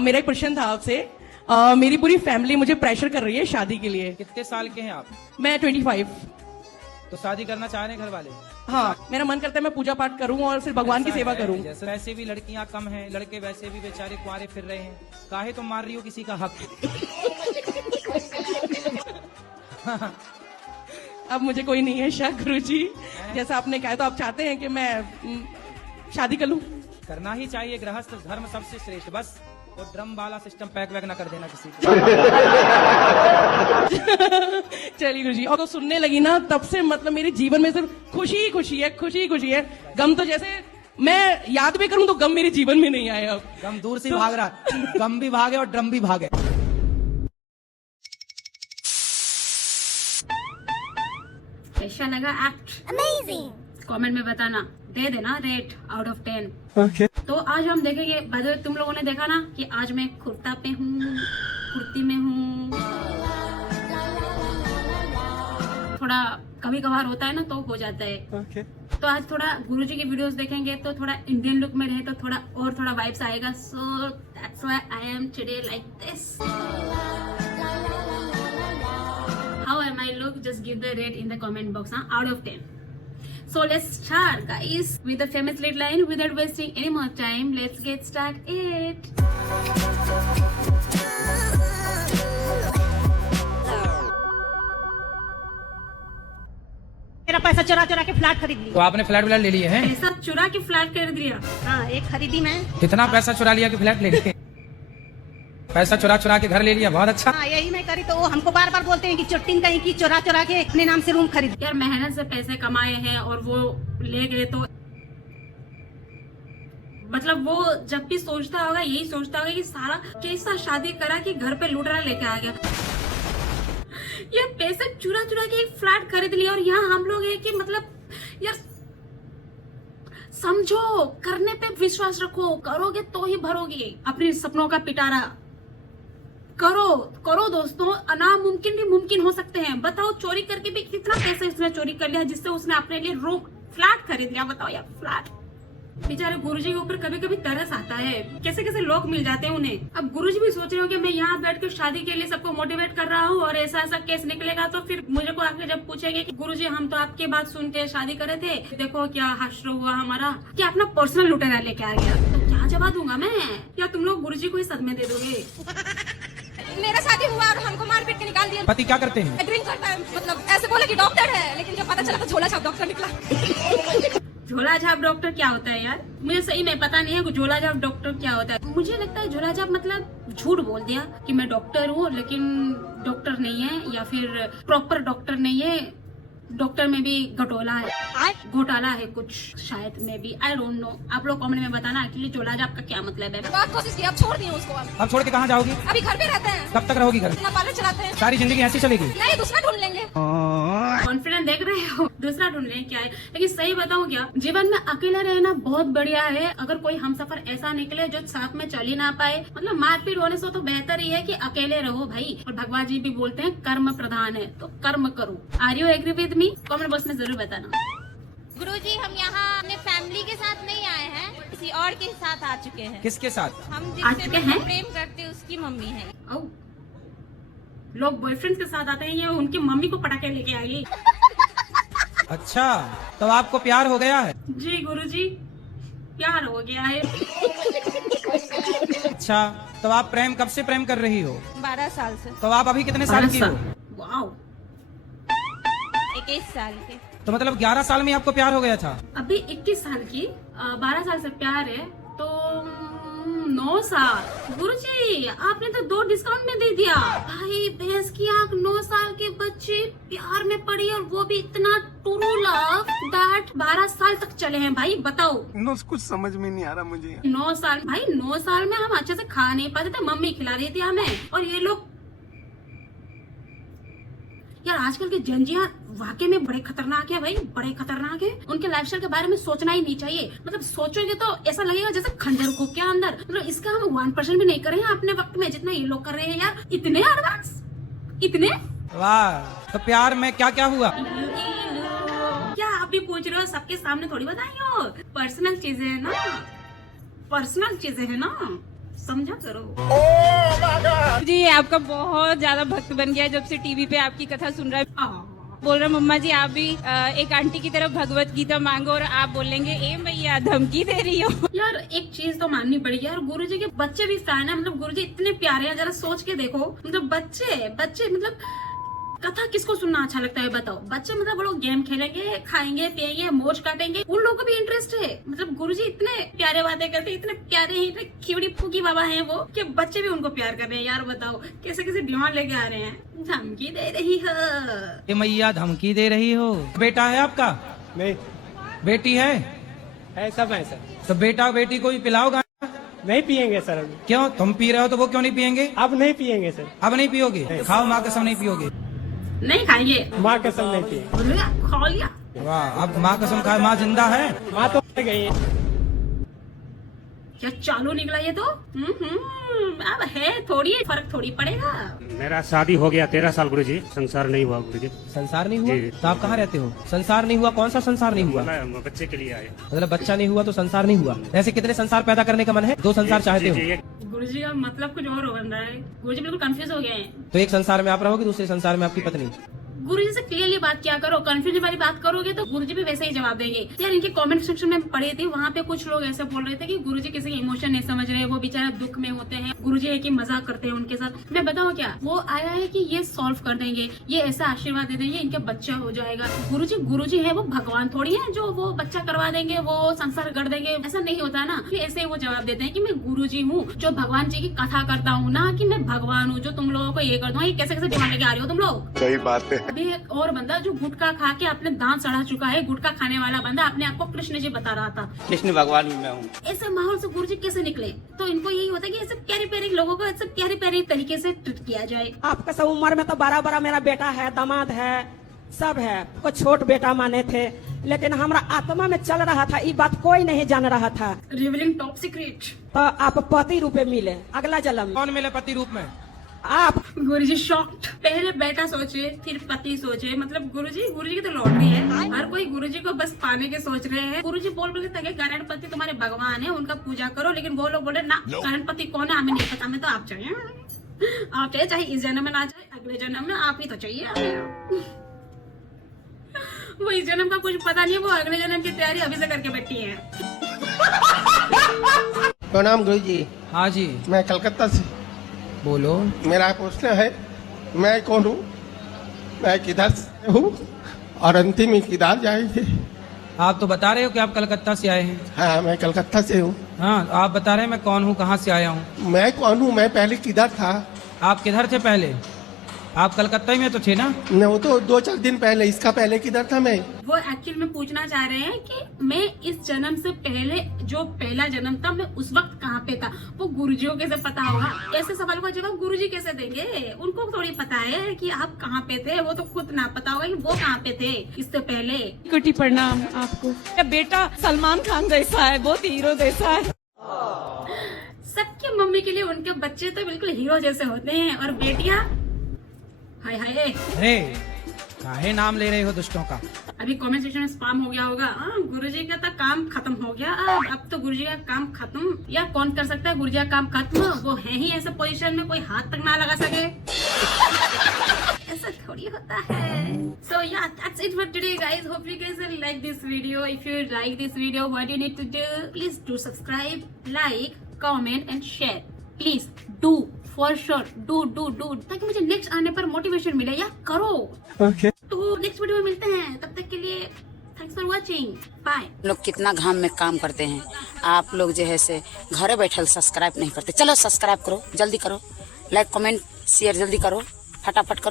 मेरा एक प्रश्न था आपसे। मेरी पूरी फैमिली मुझे प्रेशर कर रही है शादी के लिए। कितने साल के हैं आप? मैं 25। तो शादी करना चाह रहे हैं घर वाले? हाँ, मेरा मन करता है मैं पूजा पाठ करूं और सिर्फ भगवान की ऐसा सेवा है, करूं। जैसे वैसे भी लड़कियां कम हैं, लड़के वैसे भी बेचारे कुंवारे फिर रहे हैं, काहे तुम मार रही हो किसी का हक? अब मुझे कोई नहीं है शक गुरुजी, जैसा आपने कहा तो आप चाहते हैं कि मैं शादी कर लूं? करना ही चाहिए, गृहस्थ धर्म सबसे श्रेष्ठ। बस वो ड्रम वाला सिस्टम पैक वैक ना कर देना किसी को। चलिए गुरुजी, और तो सुनने लगी ना तब से मतलब मेरे जीवन में सिर्फ खुशी ही खुशी है, खुशी ही खुशी है। गम तो जैसे मैं याद भी करूं तो गम मेरे जीवन में नहीं आए। अब गम दूर से भाग रहा, गम भी भागे और ड्रम भी भागे। कैसा लगा एक्ट? अमेजिंग। कमेंट में बताना, दे देना रेट आउट ऑफ 10। ओके। तो आज हम देखेंगे, बाय द वे तुम लोगों ने देखा ना कि आज मैं कुर्ता पे हूँ, कुर्ती में हूँ। थोड़ा कभी कभार होता है ना तो हो जाता है। ओके। तो आज थोड़ा गुरुजी की वीडियोस देखेंगे तो थोड़ा इंडियन लुक में रहे तो थोड़ा वाइब्स आएगा। So that's why I am today like this. How am I look? Just give the rate in the comment box out of 10. So let's start guys with the famous lead line. Without wasting any more time, let's get started. मेरा पैसा चुरा चुरा के flat खरीद लिया। तो आपने flat व्लैट ले लिए हैं? पैसा चुरा के फ्लैट खरीद लिया? हाँ, एक खरीदी मैं। कितना पैसा चुरा लिया कि फ्लैट ले लिए? पैसा चुरा चुरा के घर ले लिया, बहुत अच्छा। हाँ, यही मैं करी तो वो हमको बार बार बोलते हैं कि चुट्टिन कहीं की चुरा चुरा के अपने नाम से रूम खरीद। यार मेहनत से पैसे कमाए हैं और वो ले गए तो मतलब वो जब भी सोचता होगा यही सोचता होगा कि सारा कैसा शादी करा कि घर पे लुटेरा लेके आ गया। ये पैसे चुरा चुरा के एक फ्लैट खरीद लिया और यहाँ हम लोग है कि मतलब यार समझो, करने पे विश्वास रखो, करोगे तो ही भरोगे अपने सपनों का पिटारा। करो करो दोस्तों, नामुमकिन भी मुमकिन हो सकते हैं। बताओ चोरी करके भी कितना पैसा इसने चोरी कर लिया जिससे उसने अपने लिए रूम फ्लैट खरीद लिया। बताओ यार, फ्लैट। बेचारे गुरुजी के ऊपर कभी कभी तरस आता है, कैसे कैसे लोग मिल जाते हैं उन्हें। अब गुरुजी भी सोच रहे हो कि मैं यहाँ बैठ कर शादी के लिए सबको मोटिवेट कर रहा हूँ और ऐसा ऐसा केस निकलेगा तो फिर मुझे को आके जब पूछेंगे कि गुरुजी हम तो आपकी बात सुन के शादी करे थे, देखो क्या हश्र हुआ हमारा, क्या अपना पर्सनल लुटेरा लेके आ गया, तो क्या जवाब दूंगा मैं? या तुम लोग गुरुजी को ही सदमे दे दोगे? मेरा शादी हुआ और हमको मार पीट के निकाल दिया। पति क्या करते हैं? ड्रिंक करता है, मतलब ऐसे बोला कि डॉक्टर है, लेकिन जब पता चला तो झोला छाप डॉक्टर निकला। झोला छाप डॉक्टर क्या होता है यार? मुझे सही में पता नहीं है कि झोला छाप डॉक्टर क्या होता है। मुझे लगता है झोला छाप मतलब झूठ बोल दिया कि मैं डॉक्टर हूँ लेकिन डॉक्टर नहीं है, या फिर प्रॉपर डॉक्टर नहीं है, डॉक्टर में भी घोटाला है कुछ शायद में भी, आई डोंट नो। आप लोग कमेंट में बताना एक्चुअली झोला छाप का क्या मतलब है। बहुत कोशिश की, अब छोड़ दिए उसको। अब छोड़ के कहाँ जाओगी? अभी घर पे रहते हैं। कब तक रहोगी घर? अपना पार्लर चलाते हैं। सारी जिंदगी ऐसी चलेगी? नहीं, दूसरा ढूंढ लेंगे। कॉन्फिडेंस देख रहे हो? दूसरा ढूंढने क्या है। लेकिन सही बताऊं क्या, जीवन में अकेला रहना बहुत बढ़िया है। अगर कोई हमसफर ऐसा निकले जो साथ में चल ही ना पाए, मतलब मारपीट होने से तो बेहतर ही है कि अकेले रहो भाई। और भगवान जी भी बोलते हैं कर्म प्रधान है, तो कर्म करो। Are you agree with me? Comment box में जरूर बताना। गुरुजी, हम यहाँ अपने फैमिली के साथ नहीं आए हैं, किसी और के साथ आ चुके हैं। किसके साथ? हम आ जिससे चुके हैं? प्रेम करते हैं उसकी मम्मी है। ओ, लोग बॉयफ्रेंड के साथ आते हैं, ये उनकी मम्मी को पटाखे लेके आई। अच्छा, तो आपको प्यार हो गया है? जी गुरुजी, प्यार हो गया है। अच्छा, तो आप प्रेम कब से प्रेम कर रही हो? 12 साल से। तो आप अभी कितने साल की हो? वाओ, 21 साल के। तो मतलब 11 साल में आपको प्यार हो गया था? अभी 21 साल की, 12 साल से प्यार है तो 9 साल। गुरुजी आपने तो 2 डिस्काउंट में दे दिया भाई। भैंस की आंख, 9 साल के बच्चे प्यार में पड़ी और वो भी इतना ट्रू लव दैट 12 साल तक चले हैं भाई। बताओ, कुछ समझ में नहीं आ रहा मुझे। 9 साल भाई, 9 साल में हम अच्छे से खा नहीं पाते थे, मम्मी खिला रही थी हमें। और ये लोग यार, आजकल के जंजियां वाकई में बड़े खतरनाक है भाई, बड़े खतरनाक है। उनके लाइफस्टाइल के बारे में सोचना ही नहीं चाहिए। मतलब सोचोगे तो ऐसा लगेगा जैसे खंजर को क्या अंदर। मतलब इसका हम 1% भी नहीं कर रहे हैं अपने वक्त में जितना ये लोग कर रहे हैं यार। इतने एडवांस, इतने। वाह, तो प्यार में क्या क्या हुआ? क्या आप भी पूछ रहे हो? सबके सामने थोड़ी बताइए, पर्सनल चीजें है ना, पर्सनल चीजें है ना, समझा करो। जी आपका बहुत ज्यादा भक्त बन गया है जब से टीवी पे आपकी कथा सुन रहा है। बोल रहे मम्मा जी आप भी एक आंटी की तरफ भगवत गीता मांगो और आप बोलेंगे ए भैया धमकी दे रही हो। यार एक चीज तो माननी पड़ेगी यार, गुरुजी के बच्चे भी फैन है, मतलब गुरुजी इतने प्यारे हैं, जरा सोच के देखो, मतलब बच्चे मतलब कथा किसको सुनना अच्छा लगता है बताओ? बच्चे मतलब वो लोग गेम खेलेंगे, खाएंगे, पिएंगे, मौज काटेंगे, उन लोगों को भी इंटरेस्ट है। मतलब गुरुजी इतने प्यारे बातें करते, इतने प्यारे हैं, इतने खिवड़ी फूकी बाबा हैं वो, कि बच्चे भी उनको प्यार कर रहे हैं। यार बताओ कैसे कैसे डिमांड लेके आ रहे हैं, धमकी दे रही है। ये मैया धमकी दे रही हो। बेटा है आपका? नहीं बेटी है? सब है सर। तो बेटा बेटी को भी पिलाओगा? नहीं पियेंगे सर अभी। क्यों? तुम पी रहे हो तो वो क्यों नहीं पियेंगे? अब नहीं पियेंगे सर। अब नहीं पियोगे? खाओ माँ कसम नहीं पियोगे। नहीं खाएंगे, माँ कसम नहीं पियेंगे। खा लिया। वाह, अब माँ कसम खाए, माँ जिंदा है? माँ तो मर गई है। क्या चालू निकला ये तो। अब है थोड़ी फर्क थोड़ी पड़ेगा। मेरा शादी हो गया 13 साल गुरुजी, संसार नहीं हुआ गुरुजी। संसार नहीं हुआ? जी। तो आप कहाँ रहते हो? संसार नहीं हुआ, कौन सा संसार नहीं हुआ? मैं बच्चे के लिए आया। मतलब बच्चा नहीं हुआ तो संसार नहीं हुआ। ऐसे कितने संसार पैदा करने का मन है? 2 संसार चाहते हो? गुरुजी का मतलब कुछ और बन रहा है। गुरुजी बिल्कुल कंफ्यूज हो गए हैं। तो एक संसार में आप रहोगे, दूसरे संसार में आपकी पत्नी। गुरुजी से क्लियरली बात किया करो, कंफ्यूजन वाली बात करोगे तो गुरुजी भी वैसे ही जवाब देंगे। यार इनके कमेंट सेक्शन में पढ़े थे, वहाँ पे कुछ लोग ऐसे बोल रहे थे कि गुरुजी किसी के इमोशन नहीं समझ रहे, वो बेचारा दुख में होते हैं, गुरुजी है कि मजाक करते हैं उनके साथ। मैं बताऊँ क्या, वो आया है कि ये सॉल्व कर देंगे, ये ऐसा आशीर्वाद दे देंगे, इनका बच्चा हो जाएगा। गुरुजी है, वो भगवान थोड़ी है जो वो बच्चा करवा देंगे, वो संसार कर देंगे, ऐसा नहीं होता ना। ऐसे ही वो जवाब देते हैं कि मैं गुरुजी हूँ जो भगवान जी की कथा करता हूँ, ना कि मैं भगवान हूँ जो तुम लोगों को ये कर दूंगा। ये कैसे कैसे डिमांड लेके आ रही हो तुम लोग? सही बात है। अभी एक और बंदा जो गुटखा खा के अपने दांत चढ़ा चुका है, गुटखा खाने वाला बंदा अपने आप को कृष्ण जी बता रहा था। कृष्ण भगवान भी मैं हूँ। ऐसे माहौल से गुरुजी कैसे निकले? तो इनको यही होता है कि ऐसे प्यारे प्यारे लोगों को ऐसे प्यारे प्यारे तरीके से ट्रीट किया जाए। आपका सब उम्र में तो बड़ा मेरा बेटा है, दामाद है, सब है। को छोट बेटा माने थे, लेकिन हमारा आत्मा में चल रहा था, ये बात कोई नहीं जान रहा था। Revealing top secret. तो आप पति रूपे मिले अगला जन्म। कौन मिले पति रूप में? आप। गुरुजी शॉक्ड। पहले बेटा सोचे, फिर पति सोचे। मतलब गुरुजी की तो लॉटरी है। हर कोई गुरुजी को बस पाने के सोच रहे हैं। गुरुजी बोल के गणपति तुम्हारे भगवान है, उनका पूजा करो, लेकिन वो लोग बोले ना, गणपति कौन है हमें नहीं पता, हमें तो आप चाहिए। चाहे इस जन्म में ना चाहे अगले जन्म में, आप ही तो चाहिए हमें। वो इस जन्म का कुछ पता नहीं है, वो अगले जन्म की तैयारी अभी से करके बैठी है। प्रणाम गुरुजी। हाँ जी। मैं कलकत्ता से। बोलो। मेरा प्रश्न है, मैं कौन हूँ, मैं किधर से हूँ और अंतिम ही किधर जाएंगे? आप तो बता रहे हो कि आप कलकत्ता से आए हैं। हाँ मैं कलकत्ता से हूँ। हाँ, आप बता रहे हैं मैं कौन हूँ, कहाँ से आया हूँ। मैं कौन हूँ, मैं पहले किधर था? आप किधर थे पहले? आप कलकत्ता ही में तो थे ना? वो तो 2-4 दिन पहले, इसका पहले किधर था मैं? वो एक्चुअली में पूछना चाह रहे हैं कि मैं इस जन्म से पहले जो पहला जन्म था, मैं उस वक्त कहाँ पे था, वो गुरुजियों कैसे पता होगा? ऐसे सवाल का जवाब गुरुजी कैसे देंगे? उनको थोड़ी पता है कि आप कहाँ पे थे, वो तो खुद ना पता होगा कि वो कहाँ पे थे इससे पहले। कोटि प्रणाम आपको। बेटा सलमान खान जैसा है, बहुत हीरो जैसा है। सबकी मम्मी के लिए उनके बच्चे तो बिल्कुल हीरो जैसे होते हैं, और बेटियां हाय हाय। अरे काहे नाम ले रहे हो दुष्टों का? अभी कमेंट सेक्शन में स्पैम हो गया होगा। गुरुजी का तो काम खत्म हो गया, अब तो गुरुजी का काम खत्म। या कौन कर सकता है गुरुजी का काम खत्म? वो है ही ऐसे पोजीशन में, कोई हाथ तक ना लगा सके। ऐसा थोड़ी होता है। So yeah, that's it for today guys. Hope you guys will like this video. If you like this video, what you need to do, please do subscribe, like, comment and share. Please do for sure, do ताकि मुझे next आने पर motivation मिले। या करो। Okay. तो next video में मिलते हैं, तब तक के लिए थैंक्स फॉर वाचिंग, बाय। लोग कितना घाम में काम करते हैं, आप लोग जो है से घरे बैठल सब्सक्राइब नहीं करते। चलो सब्सक्राइब करो, जल्दी करो, लाइक कमेंट शेयर जल्दी करो, फटाफट करो।